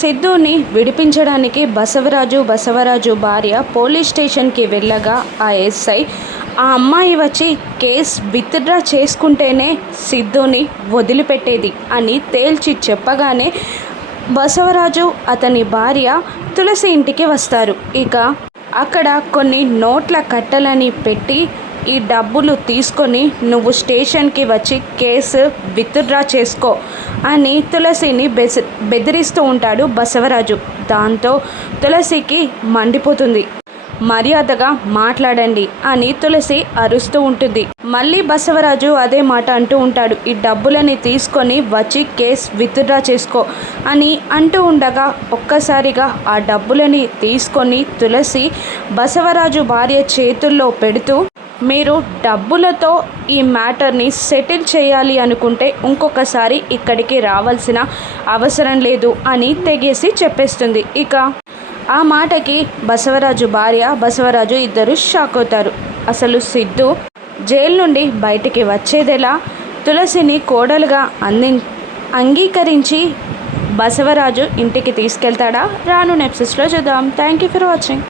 సిద్ధుని విడిపించడానికి బసవరాజు బసవరాజు భార్య పోలీస్ స్టేషన్కి వెళ్ళగా ఆ ఎస్ఐ ఆ అమ్మాయి వచ్చి కేస్ విత్డ్రా చేసుకుంటేనే సిద్ధుని వదిలిపెట్టేది అని తేల్చి చెప్పగానే బసవరాజు అతని భార్య తులసి ఇంటికి వస్తారు. ఇక అక్కడ కొన్ని నోట్ల కట్టలని పెట్టి ఈ డబ్బులు తీసుకొని నువ్వు స్టేషన్కి వచ్చి కేసు విత్డ్రా చేసుకో అని తులసిని బెస్ బెదిరిస్తూ ఉంటాడు బసవరాజు. దాంతో తులసికి మండిపోతుంది. మర్యాదగా మాట్లాడండి అని తులసి అరుస్తూ ఉంటుంది. మళ్ళీ బసవరాజు అదే మాట అంటూ ఉంటాడు. ఈ డబ్బులని తీసుకొని వచ్చి కేస్ విత్డ్రా చేసుకో అని అంటూ ఉండగా ఒక్కసారిగా ఆ డబ్బులని తీసుకొని తులసి బసవరాజు భార్య చేతుల్లో పెడుతూ మీరు డబ్బులతో ఈ మ్యాటర్ని సెటిల్ చేయాలి అనుకుంటే ఇంకొకసారి ఇక్కడికి రావాల్సిన అవసరం లేదు అని తెగేసి చెప్పేస్తుంది. ఇక ఆ మాటకి బసవరాజు భార్య బసవరాజు ఇద్దరు షాక్ అవుతారు. అసలు సిద్ధు జైలు నుండి బయటికి వచ్చేదెలా? తులసిని కోడలుగా అంది అంగీకరించి బసవరాజు ఇంటికి తీసుకెళ్తాడా? రాను నెప్సెస్లో చూద్దాం. Thank you for watching.